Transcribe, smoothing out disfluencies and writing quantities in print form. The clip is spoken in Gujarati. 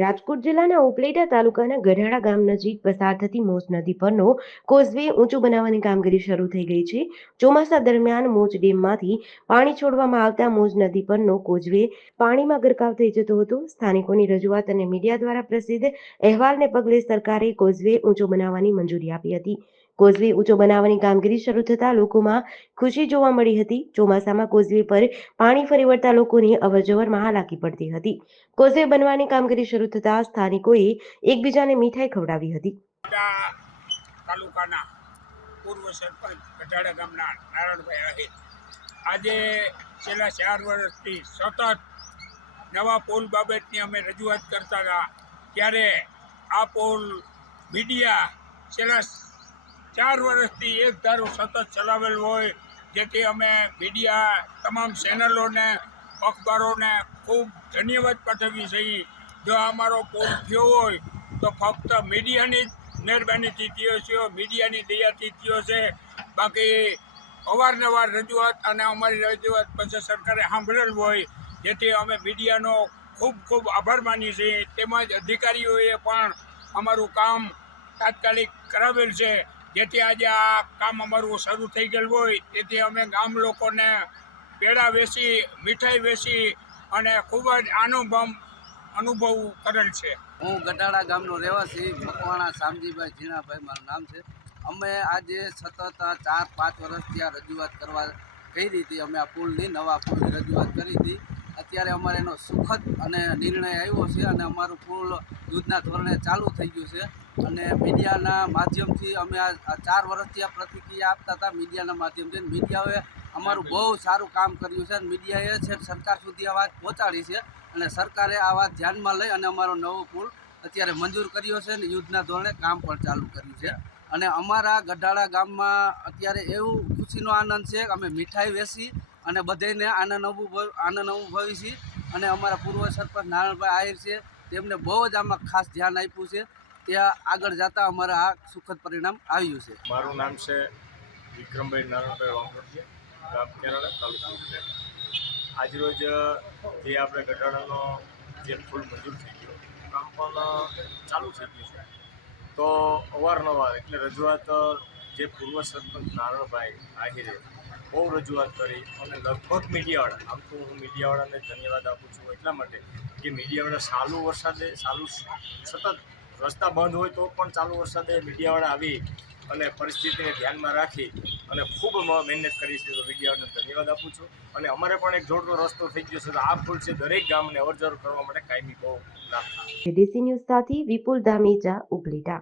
રાજકોટ જિલ્લાના ઉપલેટા તાલુકાના ગઢાળા ગામ નજીક પસાર થતી મોજ નદી પરનો કોઝવે ઊંચો બનાવવાની કામગીરી શરૂ થઈ ગઈ છે. ચોમાસા દરમિયાન મોજ ડેમમાંથી પાણી છોડવામાં આવતા મોજ નદી પરનો કોઝવે પાણીમાં ગરકાવ થઈ જતો હતો. સ્થાનિકોની રજૂઆત અને મીડિયા દ્વારા પ્રસિદ્ધ અહેવાલને પગલે સરકારે કોઝવે ઊંચો બનાવવાની મંજૂરી આપી હતી. કોઝવે ઊંચો બનાવવાની કામગીરી શરૂ થતાં લોકોમાં ખુશી જોવા મળી હતી. ચોમાસામાં કોઝવે પર પાણી ફરી વળતા લોકોની અવરજવરમાં હાલાકી પડતી હતી. કોઝવે બનવાની કામગીરી શરૂ થતાં સ્થાનિકોએ એકબીજાને મીઠાઈ ખવડાવી હતી. તાલુકાના પૂર્વ સરપંચ ગઢાળા ગામના નારાયણભાઈ આહિર આજે છેલ્લા 4 વર્ષથી સતત નવા પુલ બાબતની અમે રજૂઆત કરતા હતા. ત્યારે આ પુલ મીડિયા છેલ્લા 4 વર્ષથી એક ધારો સતત ચલાવેલ હોય, જેથી અમે મીડિયા તમામ ચેનલોને અખબારોને ખૂબ ધન્યવાદ પાઠવીએ છીએ. જો અમારો પુલ થયો હોય તો ફક્ત મીડિયાની જ મહેરબાનીથી થયો છે, મીડિયાની દયાથી થયો છે. બાકી અવારનવાર રજૂઆત અને અમારી રજૂઆત પછી સરકારે સાંભળેલ હોય, જેથી અમે મીડિયાનો ખૂબ ખૂબ આભાર માનીએ છીએ. તેમજ અધિકારીઓએ પણ અમારું કામ તાત્કાલિક કરાવેલ છે, જેથી આજે આ કામ અમારું શરૂ થઈ ગયેલું હોય. તેથી અમે ગામ લોકોને પેડા વેચી, મીઠાઈ વેચી અને ખૂબ જ અનુભવ કરેલ છે. હું ગઢાળા ગામનો રહેવાસી મકવાણા શામજીભાઈ ઝીણાભાઈ મારું નામ છે. અમે આજે સતત 4-5 વર્ષથી આ રજૂઆત કરવા કરી હતી. અમે આ પુલની નવા પુલની રજૂઆત કરી હતી. અત્યારે અમારે એનો સુખદ અને નિર્ણય આવ્યો છે અને અમારું પુલ યુદ્ધના ધોરણે ચાલુ થઈ ગયું છે. અને મીડિયાના માધ્યમથી અમે આ 4 વર્ષથી આ પ્રતિક્રિયા આપતા હતા. મીડિયાના માધ્યમથી મીડિયાએ અમારું બહુ સારું કામ કર્યું છે અને મીડિયાએ છે સરકાર સુધી આ વાત પહોંચાડી છે. અને સરકારે આ વાત ધ્યાનમાં લઈ અને અમારો નવો પુલ અત્યારે મંજૂર કર્યો છે અને યુદ્ધના ધોરણે કામ પણ ચાલુ કર્યું છે. અને અમારા ગઢાળા ગામમાં અત્યારે એવું ખુશીનો આનંદ છે કે અમે મીઠાઈ વેચી અને બધાને આનંદ અનુભવી છીએ. અને અમારા પૂર્વ સરપંચ નારાયણભાઈ આહિર છે, તેમને બહુ જ આમાં ખાસ ધ્યાન આપ્યું છે. ત્યાં આગળ જતાં અમારે આ સુખદ પરિણામ આવ્યું છે. મારું નામ છે વિક્રમભાઈ નારાયણભાઈ વાંકડિયા, ગામ કેરાળા, તાલુકો ઉપલેટા. આજરોજ જે આપણે ગઢાળાનો જે પુલ મંજૂર થઈ ગયો, કામ પણ ચાલુ થઈ ગયું છે. તો અવારનવાર એટલે રજૂઆત જે પૂર્વ સરપંચ નારાયણભાઈ આહિરે બહુ રજૂઆત કરી અને લગભગ મીડિયાવાળા, આમ તો હું મીડિયાવાળાને ધન્યવાદ આપું છું એટલા માટે કે મીડિયાવાળા સતત રસ્તા બંધ હોય તો પણ ચાલુ વરસાદે મીડિયાવાળા આવી અને પરિસ્થિતિને ધ્યાનમાં રાખી અને ખૂબ મહેનત કરી છે. તો મીડિયાવાળાને ધન્યવાદ આપું છું. અને અમારે પણ એક જોડતો રસ્તો થઈ ગયો છે. તો આ પુલ છે દરેક ગામને અવરજવર કરવા માટે કાયમી બહુ લાભ થાય. ડીસી ન્યૂઝ સાથે વિપુલ ધામેચા, ઉપલેટા.